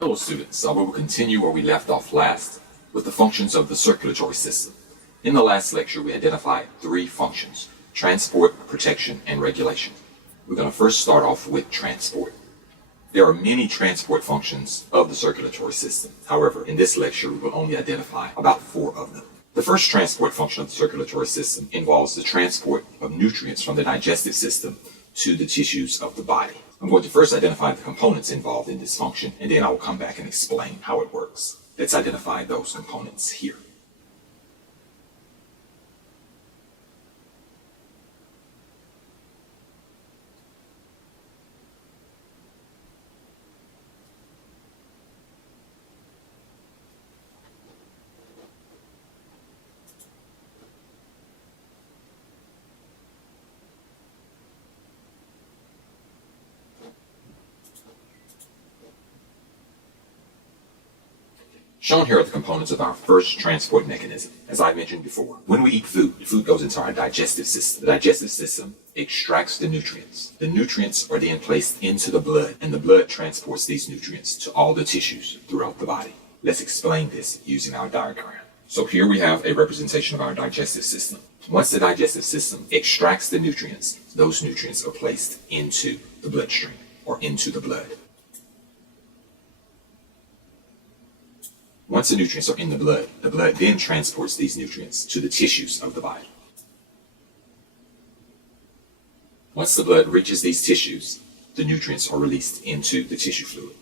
Hello students, we will continue where we left off last with the functions of the circulatory system. In the last lecture we identified three functions: transport, protection, and regulation. We're going to first start off with transport. There are many transport functions of the circulatory system. However, in this lecture we will only identify about 4 of them. The first transport function of the circulatory system involves the transport of nutrients from the digestive system to the tissues of the body. I'm going to first identify the components involved in this function, and then I will come back and explain how it works. Let's identify those components here. Shown here are the components of our first transport mechanism. As I mentioned before, when we eat food, food goes into our digestive system. The digestive system extracts the nutrients. The nutrients are then placed into the blood, and the blood transports these nutrients to all the tissues throughout the body. Let's explain this using our diagram. So here we have a representation of our digestive system. Once the digestive system extracts the nutrients, those nutrients are placed into the bloodstream or into the blood. Once the nutrients are in the blood then transports these nutrients to the tissues of the body. Once the blood reaches these tissues, the nutrients are released into the tissue fluid.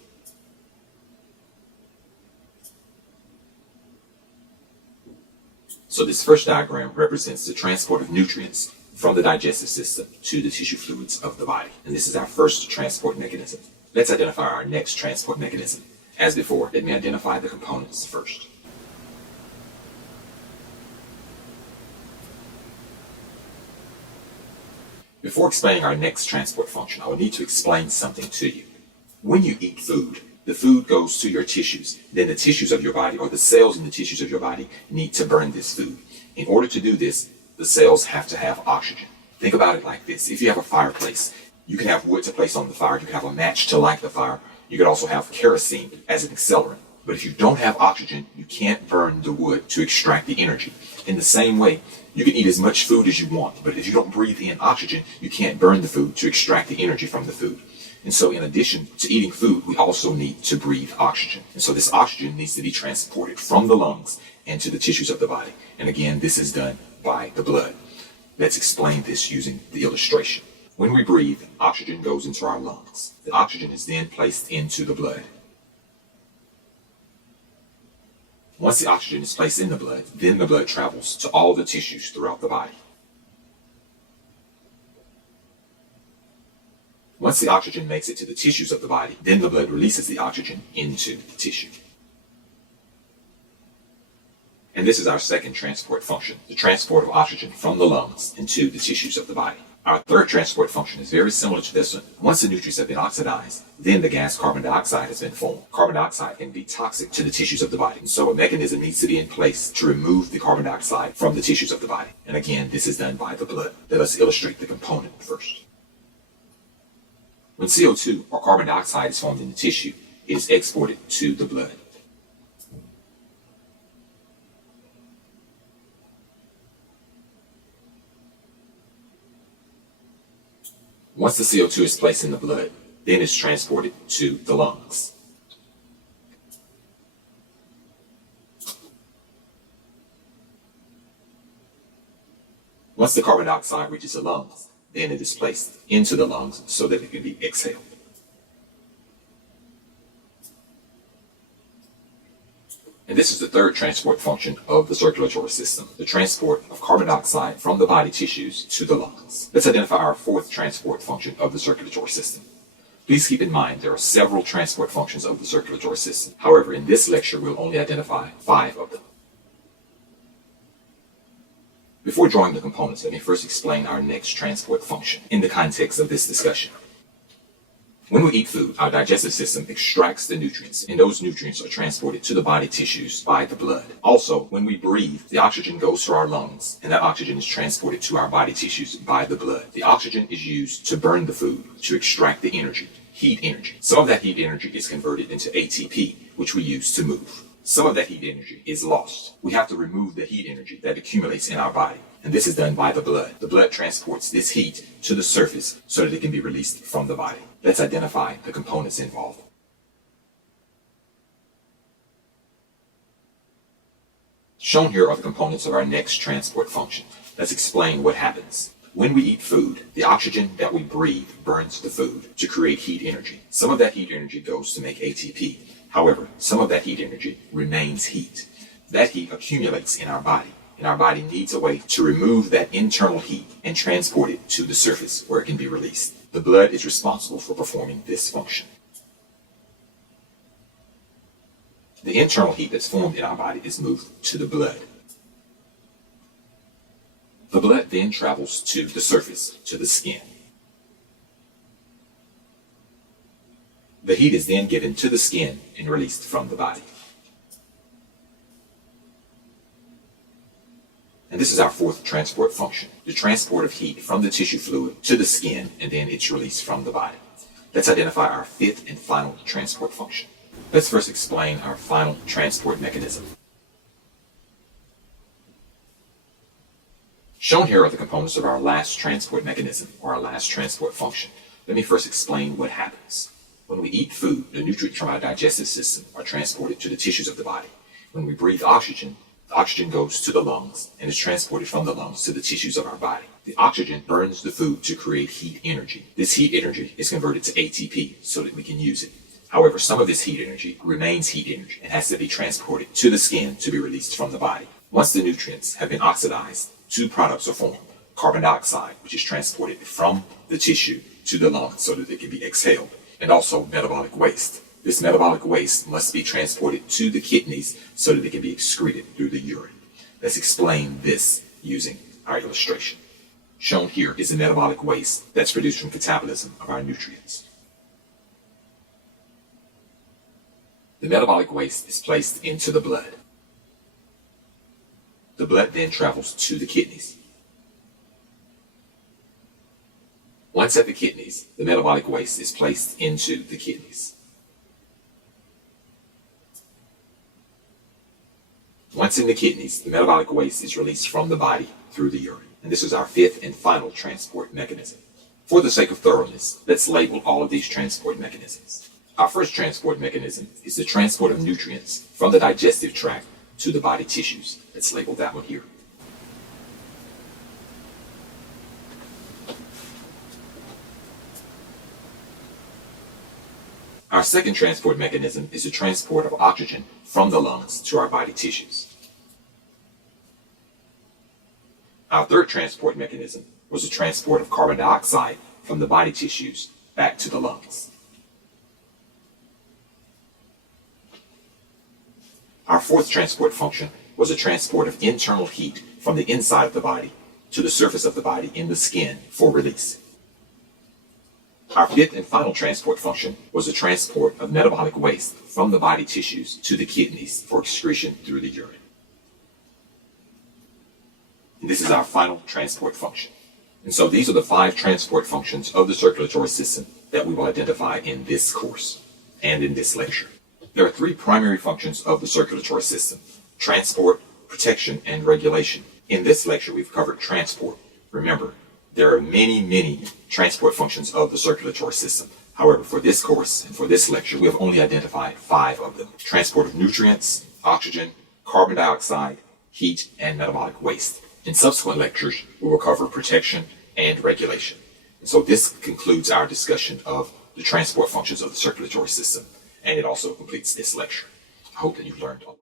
So this first diagram represents the transport of nutrients from the digestive system to the tissue fluids of the body. And this is our first transport mechanism. Let's identify our next transport mechanism. As before, let me identify the components first. Before explaining our next transport function, I will need to explain something to you. When you eat food, the food goes to your tissues. Then the tissues of your body, or the cells in the tissues of your body, need to burn this food. In order to do this, the cells have to have oxygen. Think about it like this. If you have a fireplace, you can have wood to place on the fire, you can have a match to light the fire. You could also have kerosene as an accelerant. But if you don't have oxygen, you can't burn the wood to extract the energy. In the same way, you can eat as much food as you want, but if you don't breathe in oxygen, you can't burn the food to extract the energy from the food. And so in addition to eating food, we also need to breathe oxygen. And so this oxygen needs to be transported from the lungs into the tissues of the body. And again, this is done by the blood. Let's explain this using the illustration. When we breathe, oxygen goes into our lungs. The oxygen is then placed into the blood. Once the oxygen is placed in the blood, then the blood travels to all the tissues throughout the body. Once the oxygen makes it to the tissues of the body, then the blood releases the oxygen into the tissue. And this is our second transport function, the transport of oxygen from the lungs into the tissues of the body. Our third transport function is very similar to this one. Once the nutrients have been oxidized, then the gas carbon dioxide has been formed. Carbon dioxide can be toxic to the tissues of the body, and so a mechanism needs to be in place to remove the carbon dioxide from the tissues of the body. And again, this is done by the blood. Let us illustrate the component first. When CO2 or carbon dioxide is formed in the tissue, it is exported to the blood. Once the CO2 is placed in the blood, then it's transported to the lungs. Once the carbon dioxide reaches the lungs, then it is placed into the lungs so that it can be exhaled. And this is the third transport function of the circulatory system, the transport of carbon dioxide from the body tissues to the lungs. Let's identify our fourth transport function of the circulatory system. Please keep in mind there are several transport functions of the circulatory system. However, in this lecture, we'll only identify 5 of them. Before drawing the components, let me first explain our next transport function in the context of this discussion. When we eat food, our digestive system extracts the nutrients, and those nutrients are transported to the body tissues by the blood. Also, when we breathe, the oxygen goes to our lungs, and that oxygen is transported to our body tissues by the blood. The oxygen is used to burn the food, to extract the energy. heat energy. Some of that heat energy is converted into ATP, which we use to move. Some of that heat energy is lost. We have to remove the heat energy that accumulates in our body. And this is done by the blood. The blood transports this heat to the surface so that it can be released from the body. Let's identify the components involved. Shown here are the components of our next transport function. Let's explain what happens. When we eat food, the oxygen that we breathe burns the food to create heat energy. Some of that heat energy goes to make ATP. However, some of that heat energy remains heat. That heat accumulates in our body, and our body needs a way to remove that internal heat and transport it to the surface where it can be released. The blood is responsible for performing this function. The internal heat that's formed in our body is moved to the blood. The blood then travels to the surface, to the skin. The heat is then given to the skin and released from the body. And this is our fourth transport function, the transport of heat from the tissue fluid to the skin, and then it's released from the body. Let's identify our fifth and final transport function. Let's first explain our final transport mechanism. Shown here are the components of our last transport mechanism, or our last transport function. Let me first explain what happens. When we eat food, the nutrients from our digestive system are transported to the tissues of the body. When we breathe oxygen, the oxygen goes to the lungs and is transported from the lungs to the tissues of our body. The oxygen burns the food to create heat energy. This heat energy is converted to ATP so that we can use it. However, some of this heat energy remains heat energy and has to be transported to the skin to be released from the body. Once the nutrients have been oxidized, two products are formed. Carbon dioxide, which is transported from the tissue to the lungs so that it can be exhaled, and also metabolic waste. This metabolic waste must be transported to the kidneys so that it can be excreted through the urine. Let's explain this using our illustration. Shown here is the metabolic waste that's produced from catabolism of our nutrients. The metabolic waste is placed into the blood. The blood then travels to the kidneys. Once at the kidneys, the metabolic waste is placed into the kidneys. Once in the kidneys, the metabolic waste is released from the body through the urine. And this is our fifth and final transport mechanism. For the sake of thoroughness, let's label all of these transport mechanisms. Our first transport mechanism is the transport of nutrients from the digestive tract to the body tissues. Let's label that one here. Our second transport mechanism is the transport of oxygen from the lungs to our body tissues. Our third transport mechanism was the transport of carbon dioxide from the body tissues back to the lungs. Our fourth transport function was a transport of internal heat from the inside of the body to the surface of the body in the skin for release. Our fifth and final transport function was the transport of metabolic waste from the body tissues to the kidneys for excretion through the urine. And this is our final transport function. And so these are the 5 transport functions of the circulatory system that we will identify in this course and in this lecture. There are 3 primary functions of the circulatory system: transport, protection, and regulation. In this lecture, we've covered transport. Remember, there are many transport functions of the circulatory system. However, for this course and for this lecture, we have only identified 5 of them: transport of nutrients, oxygen, carbon dioxide, heat, and metabolic waste. In subsequent lectures, we will cover protection and regulation. And so this concludes our discussion of the transport functions of the circulatory system, and it also completes this lecture. I hope that you've learned a lot.